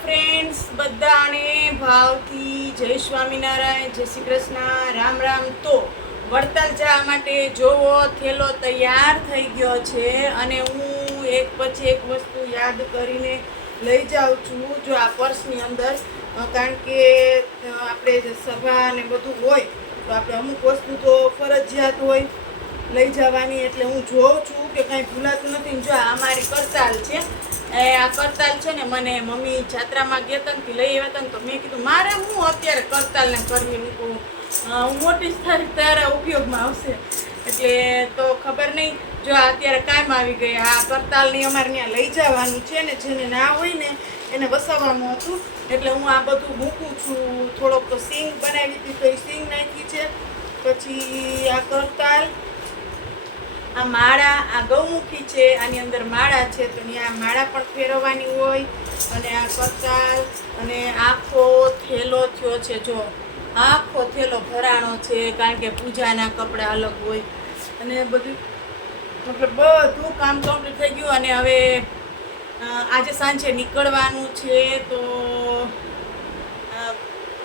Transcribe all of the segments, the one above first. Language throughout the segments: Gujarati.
ફ્રેન્ડ્સ બધાને ભાવથી જય સ્વામિનારાયણ, જય શ્રી કૃષ્ણ. રામ રામ. તો વડતાલ જવા માટે જોવો, થેલો તૈયાર થઈ ગયો છે અને હું એક પછી એક વસ્તુ યાદ કરીને લઈ જાઉં છું જો આ પર્સની અંદર. કારણ કે આપણે સભા ને બધું હોય, તો આપણે અમુક વસ્તુ તો ફરજિયાત હોય લઈ જવાની. એટલે હું જોઉં છું કે કાંઈ ભૂલાતું નથી જો આ અમારી કરતાલ છે એ આ કરતાલ છે ને મને મમ્મી જાત્રામાં ગયા હતા લઈ આવ્યા હતા તો મેં કીધું, મારે હું અત્યારે કરતાલને કરવી? મૂકું હું મોટી તારી તારા ઉપયોગમાં આવશે. એટલે તો ખબર નહીં, જો અત્યારે કાયમ આવી ગઈ, આ કરતાલની અમારે ત્યાં લઈ જવાનું છે ને, જેને ના હોય ને, એને વસાવવાનું હતું. એટલે હું આ બધું મૂકું છું. થોડોક તો સિંગ બનાવી દીધી તો સિંગ નાખી છે. પછી આ કરતાલ આ માળા, આ ગૌમુખી છે, આની અંદર માળા છે, તો ત્યાં માળા પણ ફેરવવાની હોય, અને આ કરતાલ અને આખો થેલો થયો છે, જો. આખો થેલો ભરાણો છે, કારણ કે પૂજાના કપડાં અલગ હોય. અને બધું, મતલબ બધું કામ કમ્પ્લીટ થઈ ગયું, અને હવે આજે સાંજે નીકળવાનું છે, તો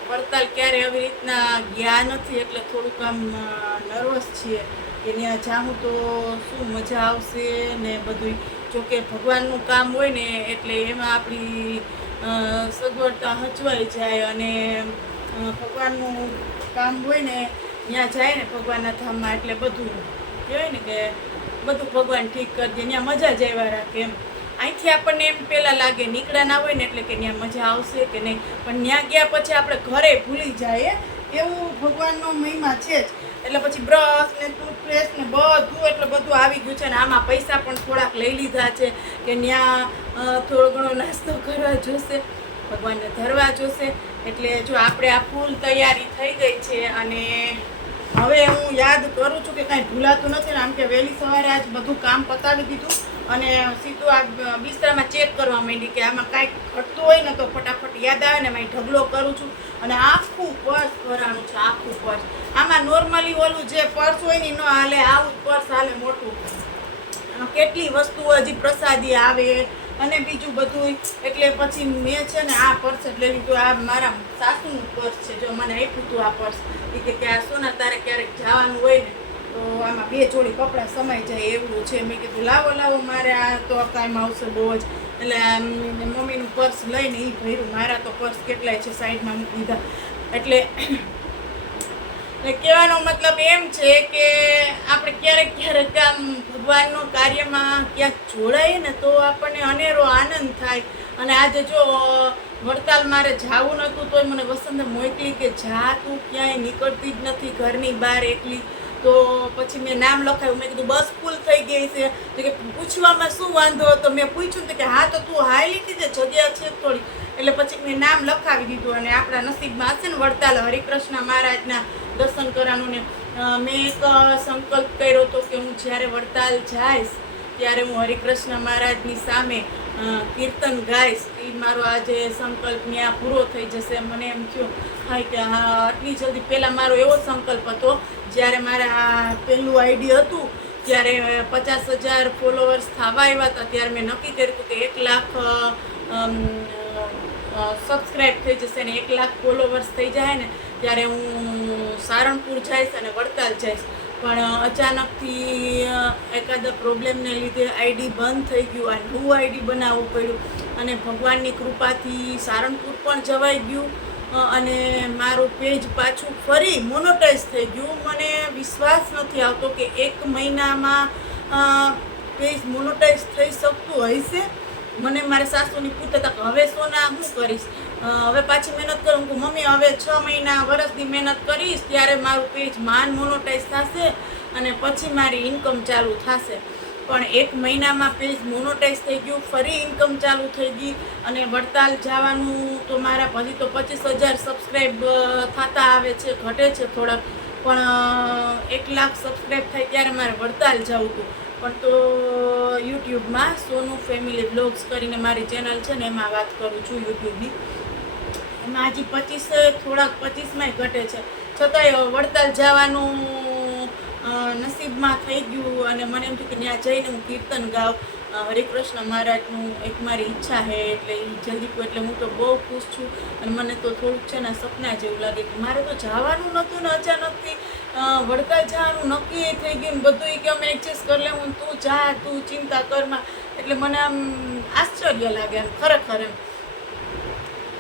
પડતાલ ક્યારે આવી રીતના ગયા નથી, એટલે થોડુંક આમ નર્વસ છીએ. કે ત્યાં જાઉં તો શું મજા આવશે ને બધું જોકે ભગવાનનું કામ હોય ને એટલે એમાં આપણી સગવડતા હચવાઈ જાય અને ભગવાનનું કામ હોય ને ત્યાં જાય ને ભગવાનના ધામમાં એટલે બધું કહેવાય ને કે બધું ભગવાન ઠીક કરી દે, ત્યાં મજા જ આવ્યા રાખે એમ. અહીંથી આપણને એમ પહેલાં લાગે નીકળ્યા ના હોય ને એટલે કે ત્યાં મજા આવશે કે નહીં. પણ ત્યાં ગયા પછી આપણે ઘરે ભૂલી જાય એવું ભગવાનનો મહિમા છે જ. એટલે પછી બ્રશ ને ટૂથપેસ્ટ ને બધું એટલે બધું આવી ગયું છે ને આમાં પૈસા પણ થોડાક લઈ લીધા છે કે ત્યાં થોડો ઘણો નાસ્તો કરવા જોશે, ભગવાનને ધરવા જોશે. એટલે જો આપણે આ ફૂલ તૈયારી થઈ ગઈ છે અને હવે હું યાદ કરું છું કે કાંઈ ભૂલાતું નથી ને આમ કે વહેલી સવારે આજ બધું કામ પતાવી દીધું. અને સીધું આ બિસ્તરામાં ચેક કરવા માંડી કે આમાં કાંઈક ઘટતું હોય ને તો ફટાફટ યાદ આવે ને મેં ઢગલો કરું છું. અને આખું પર્સ ભરાણું છે, આખું પર્સ. આમાં નોર્મલી ઓલું જે પર્સ હોય ને ન હાલે, આવું પર્સ હાલે મોટું. કેટલી વસ્તુઓ હજી પ્રસાદી આવે અને બીજું બધું એટલે પછી મેં છે ને આ પર્સ લઈ લીધું. આ મારા સાસુનું પર્સ છે, જો મને આપ્યું હતું આ પર્સ. કે આ સોના તારે ક્યારેક જવાનું હોય ને આમાં બે જોડી કપડાં સમાઈ જાય એવું છે. મેં કીધું, લાવો લાવો, મારે આ તો કાંઈ આવશે બહુ જ. એટલે મમ્મીનું પર્સ લઈને એ ભર્યું. મારા તો પર્સ કેટલાય છે, સાઈડમાં મૂકી દીધા. એટલે કહેવાનો મતલબ એમ છે કે આપણે ક્યારેક ક્યારેક આમ ભગવાનનો કાર્યમાં ક્યાંક જોડાઈએ ને તો આપણને અનેરો આનંદ થાય. અને આજે જો વડતાલ મારે જાવું નહોતું તોય મને વસંતે મોકલી કે, જા તું, ક્યાંય નીકળતી જ નથી ઘરની બહાર એકલી. તો પછી મેં નામ લખાયું. મેં કીધું, બસ ફૂલ થઈ ગઈ છે. તો કે, પૂછવામાં શું વાંધો? હતો મેં પૂછ્યું કે, હા, તો તું હાઈ લીધી છે, જગ્યા છે થોડી. એટલે પછી મેં નામ લખાવી દીધું અને આપણા નસીબમાં હશે ને વડતાલ હરિકૃષ્ણ મહારાજના દર્શન કરવાનું ને મેં એક સંકલ્પ કર્યો હતો કે હું જ્યારે વડતાલ જઈશ ત્યારે હું હરિકૃષ્ણ મહારાજની સામે કીર્તન ગાઈશ. એ મારો આજે સંકલ્પ ત્યાં પૂરો થઈ જશે. મને એમ થયું હા કે હા, આટલી જલ્દી. પહેલાં મારો એવો સંકલ્પ હતો. જ્યારે મારા આ પહેલું આઈડી હતું, ત્યારે પચાસ હજાર ફોલોવર્સ થવા આવ્યા હતા. ત્યારે મેં નક્કી કર્યું કે એક લાખ સબસ્ક્રાઈબ થઈ જશે ને એક લાખ ફોલોવર્સ થઈ જાય ને, ત્યારે હું સારણપુર જઈશ અને વડતાલ જઈશ. પણ અચાનકથી એકાદા પ્રોબ્લેમને લીધે આઈડી બંધ થઈ ગયું, આ નવું આઈડી બનાવવું પડ્યું અને ભગવાનની કૃપાથી સારણપુર પણ જવાઈ ગયું અને મારું પેજ પાછું ફરી મોનોટાઈઝ થઈ ગયું. મને વિશ્વાસ નથી આવતો કે એક મહિનામાં પેજ મોનોટાઈઝ થઈ શકતું હશે. મને મારા સાસુની પૂછતા હતા કે હવે સોના હું કરીશ? હવે પાછી મહેનત કરું કે મમ્મી હવે છ મહિના વર્ષની મહેનત કરીશ, ત્યારે મારું પેજ માન મોનોટાઈઝ થશે અને પછી મારી ઇન્કમ ચાલુ થશે. પણ એક મહિનામાં પેજ મોનોટાઈઝ થઈ ગયું, ફરી ઇન્કમ ચાલુ થઈ ગઈ અને વડતાલ જવાનું તો મારા પછી તો પચીસ હજાર સબસ્ક્રાઈબ થતા આવે છે, ઘટે છે થોડાક. પણ એક લાખ સબસ્ક્રાઈબ થાય ત્યારે મારે વડતાલ જવું હતું. પણ તો યુટ્યુબમાં સોનું ફેમિલી બ્લોગ્સ કરીને મારી ચેનલ છે ને એમાં વાત કરું છું યુટ્યુબની. એમાં હજી પચીસ, થોડાક પચીસમાંય ઘટે છે. છતાંય વડતાલ જવાનું નસીબમાં થઈ ગયું અને મને એમ થયું કે ત્યાં જઈને હું કીર્તન ગાઉં. હરિકૃષ્ણ મહારાજનું એક મારી ઈચ્છા છે, એટલે એ જલ્દી કહું એટલે હું તો બહુ ખુશ છું. અને મને તો થોડુંક છે ને સપના જેવું લાગે કે મારે તો જવાનું નહોતું ને અચાનકથી વડતાલ જવાનું નક્કી થઈ ગયું બધું કે અમે એડજસ્ટ કરી લેવું તું જા, તું ચિંતા કરમાં એટલે મને આમ આશ્ચર્ય લાગે એમ, ખરેખર એમ.